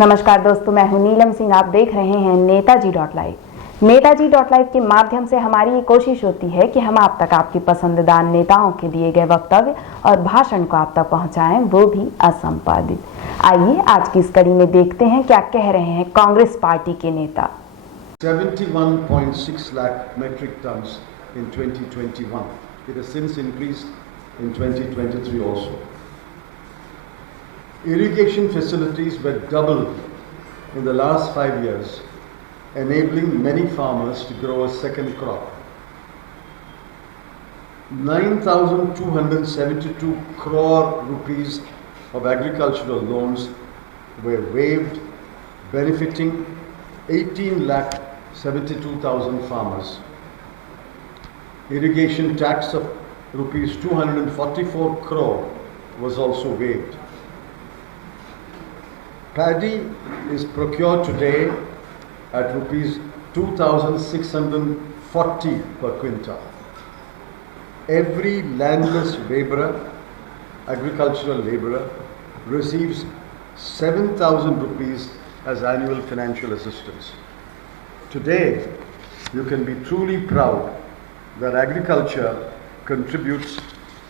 नमस्कार दोस्तों, मैं हूं नीलम सिंह। आप देख रहे हैं नेताजी.लाइव। नेताजी.लाइव के माध्यम से हमारी ये कोशिश होती है कि हम आप तक आपकी पसंदीदा नेताओं के दिए गए वक्तव्य और भाषण को आप तक पहुंचाएं, वो भी असंपादित। आइए आज की इस कड़ी में देखते हैं क्या कह रहे हैं कांग्रेस पार्टी के नेता। 71.6 lakh metric tons in 2021. It has since increased in 2023 also. Irrigation facilities were doubled in the last 5 years, enabling many farmers to grow a second crop. 9,272 crore rupees of agricultural loans were waived, benefiting 18,72,000 farmers. Irrigation tax of rupees 244 crore was also waived. Paddy is procured today at rupees 2,640 per quintal. Every landless labourer, agricultural labourer, receives 7,000 rupees as annual financial assistance. Today, you can be truly proud that agriculture contributes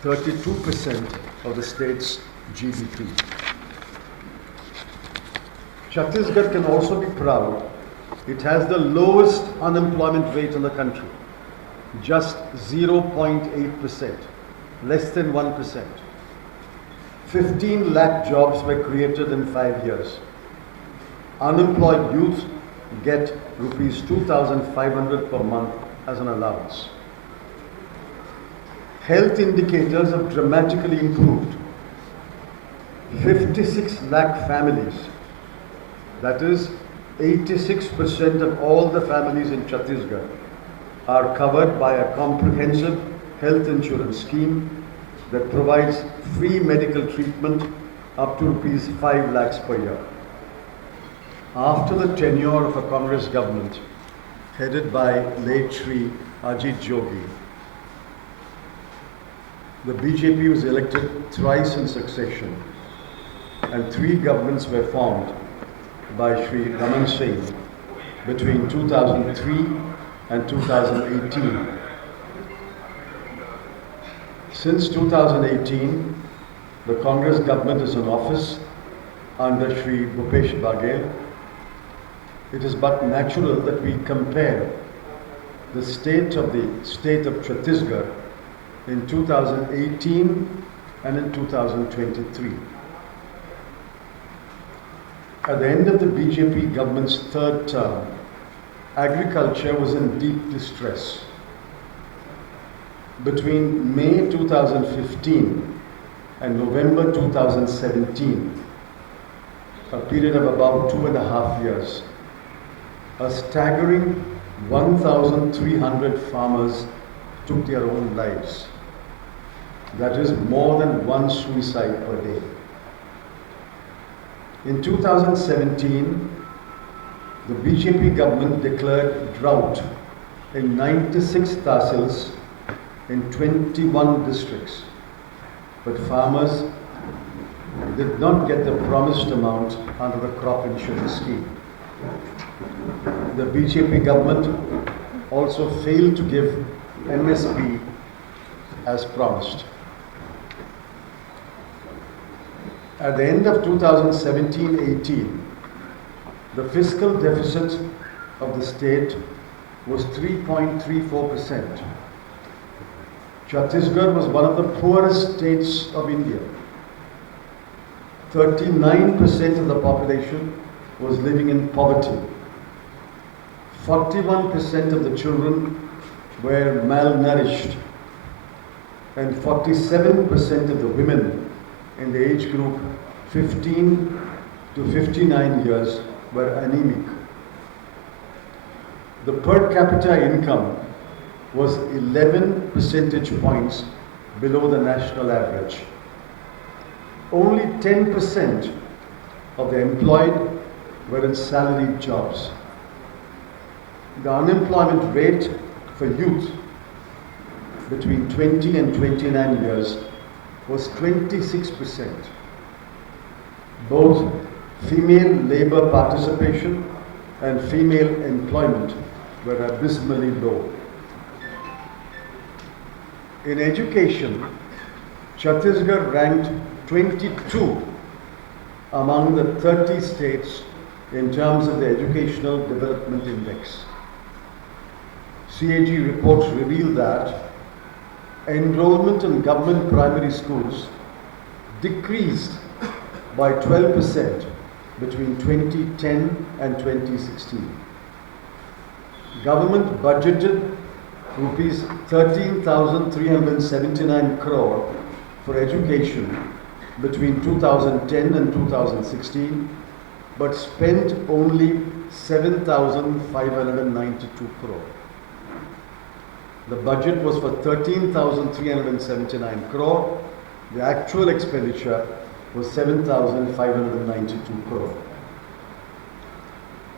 32% of the state's GDP. Chhattisgarh can also be proud. It has the lowest unemployment rate in the country, just 0.8%, less than 1%. 15 lakh jobs were created in 5 years. Unemployed youth get rupees 2,500 per month as an allowance. Health indicators have dramatically improved. 56 lakh families, that is 86% of all the families in Chhattisgarh, are covered by a comprehensive health insurance scheme that provides free medical treatment up to rupees 5 lakhs per year. After the tenure of a Congress government headed by late Shri Ajit Jogi, the BJP was elected thrice in succession and 3 governments were formed by Shri Raman Singh between 2003 and 2018. Since 2018, the Congress government is in office under Shri Bhupesh Baghel. It is but natural that we compare the state of Chhattisgarh in 2018 and in 2023. At the end of the BJP government's third term, agriculture was in deep distress. Between May 2015 and November 2017, a period of about 2.5 years, a staggering 1,300 farmers took their own lives. That is more than 1 suicide per day. In 2017, the BJP government declared drought in 96 tahsils in 21 districts, but farmers did not get the promised amount under the crop insurance scheme. The BJP government also failed to give MSP as promised. At the end of 2017-18, the fiscal deficit of the state was 3.34%. Chhattisgarh was one of the poorest states of India. 39% of the population was living in poverty. 41% of the children were malnourished, and 47% of the women in the age group 15 to 59 years were anemic. The per capita income was 11 percentage points below the national average. Only 10% of the employed were in salaried jobs. The unemployment rate for youth between 20 and 29 years was 26%. Both female labor participation and female employment were abysmally low. In education, Chhattisgarh ranked 22 among the 30 states in terms of the Educational Development Index. CAG reports reveal that enrollment in government primary schools decreased by 12% between 2010 and 2016. Government budgeted rupees 13,379 crore for education between 2010 and 2016, but spent only 7,592 crore. The budget was for 13,379 crore. The actual expenditure was 7,592 crore.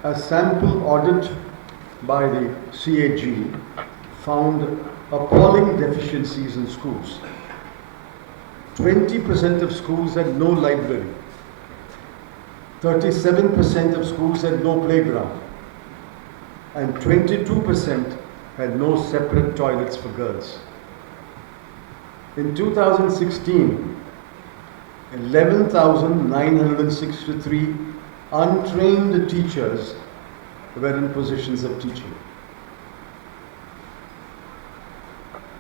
A sample audit by the CAG found appalling deficiencies in schools. 20% of schools had no library. 37% of schools had no playground. And 22% had no separate toilets for girls. In 2016, 11,963 untrained teachers were in positions of teaching.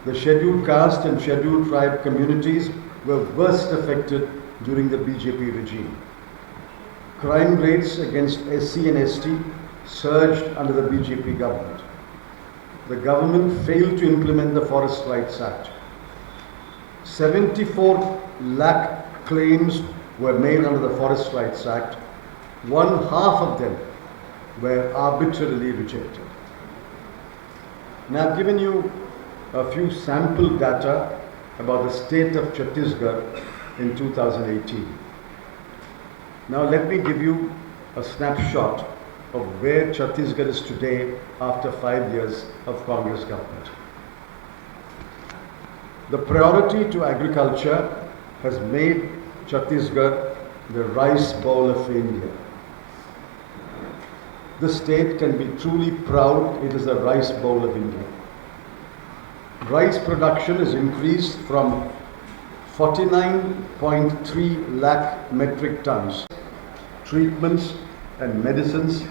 The scheduled caste and scheduled tribe communities were worst affected during the BJP regime. Crime rates against SC and ST surged under the BJP government. The government failed to implement the Forest Rights Act. 74 lakh claims were made under the Forest Rights Act. One half of them were arbitrarily rejected. Now I've given you a few sample data about the state of Chhattisgarh in 2018. Now let me give you a snapshot of where Chhattisgarh is today after 5 years of Congress government. The priority to agriculture has made Chhattisgarh the rice bowl of India. The state can be truly proud it is a rice bowl of India. Rice production has increased from 49.3 lakh metric tons. Treatments and medicines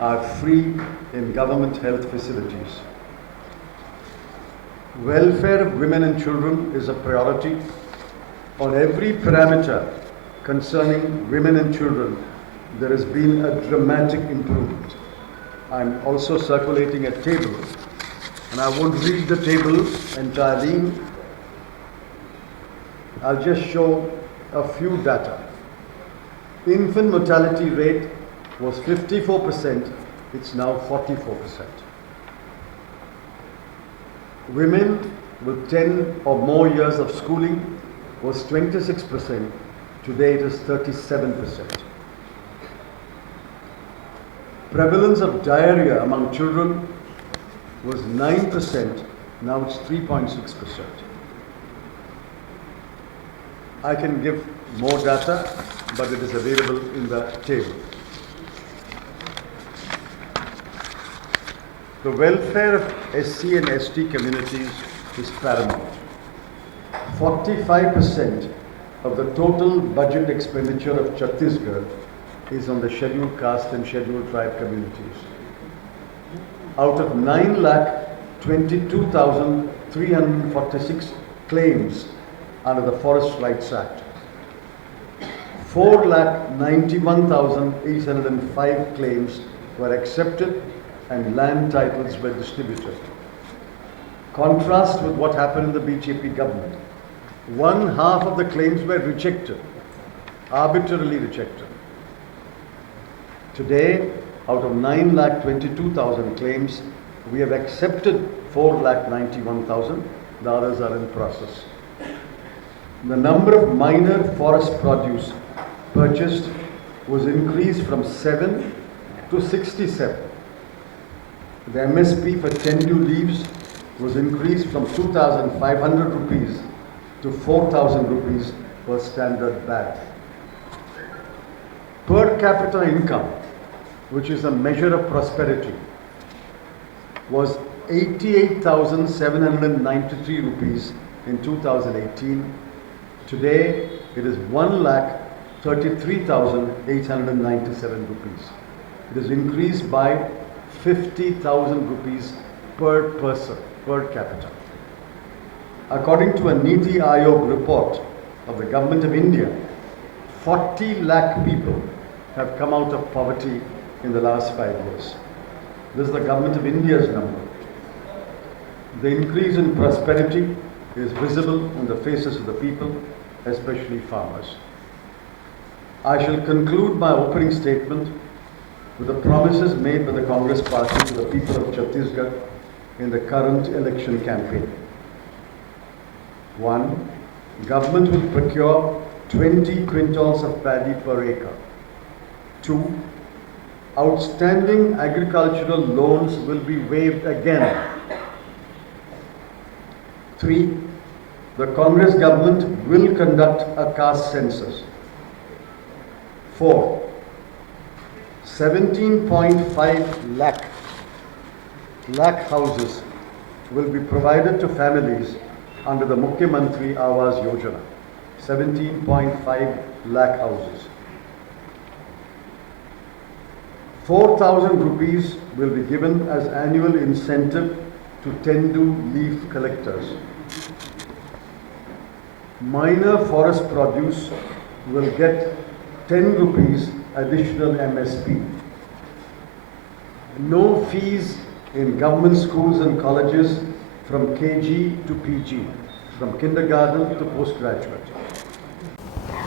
are free in government health facilities. Welfare of women and children is a priority. On every parameter concerning women and children, there has been a dramatic improvement. I'm also circulating a table, and I won't read the table entirely. I'll just show a few data. Infant mortality rate was 54%, it's now 44%. Women with 10 or more years of schooling was 26%, today it is 37%. Prevalence of diarrhea among children was 9%, now it's 3.6%. I can give more data, but it is available in the table. The welfare of SC and ST communities is paramount. 45% of the total budget expenditure of Chhattisgarh is on the scheduled caste and scheduled tribe communities. Out of 9,22,346 claims under the Forest Rights Act, 4,91,805 claims were accepted and land titles were distributed. Contrast with what happened in the BJP government. One half of the claims were rejected, arbitrarily rejected. Today, out of 9,22,000 claims, we have accepted 4,91,000. The others are in process. The number of minor forest produce purchased was increased from 7 to 67. The MSP for tendu leaves was increased from 2,500 rupees to 4,000 rupees per standard bag. Per capita income, which is a measure of prosperity, was 88,793 rupees in 2018. Today it is 1,33,897 rupees. It has increased by 50,000 rupees per person, per capita. According to a Niti Aayog report of the Government of India, 40 lakh people have come out of poverty in the last 5 years. This is the Government of India's number. The increase in prosperity is visible on the faces of the people, especially farmers. I shall conclude my opening statement with the promises made by the Congress Party to the people of Chhattisgarh in the current election campaign. 1. Government will procure 20 quintals of paddy per acre. 2. Outstanding agricultural loans will be waived again. 3. The Congress government will conduct a caste census. 4. 17.5 lakh houses will be provided to families under the Mukhyamantri Awas Yojana. 17.5 lakh houses. 4,000 rupees will be given as annual incentive to Tendu leaf collectors. Minor forest produce will get 10 rupees additional MSP. No fees in government schools and colleges from KG to PG, from kindergarten to postgraduate.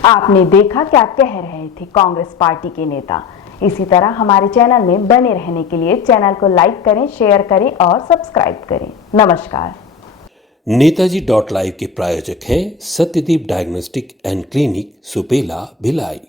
आपने देखा क्या कह रहे थे Congress party के नेता। इसी तरह हमारे चैनल में बने रहने के लिए चैनल को लाइक करें, शेयर करें और सब्सक्राइब करें। नमस्कार। नेताजी.live के प्रायोजक हैं Satyadeep diagnostic and clinic, Supela, Bhilai.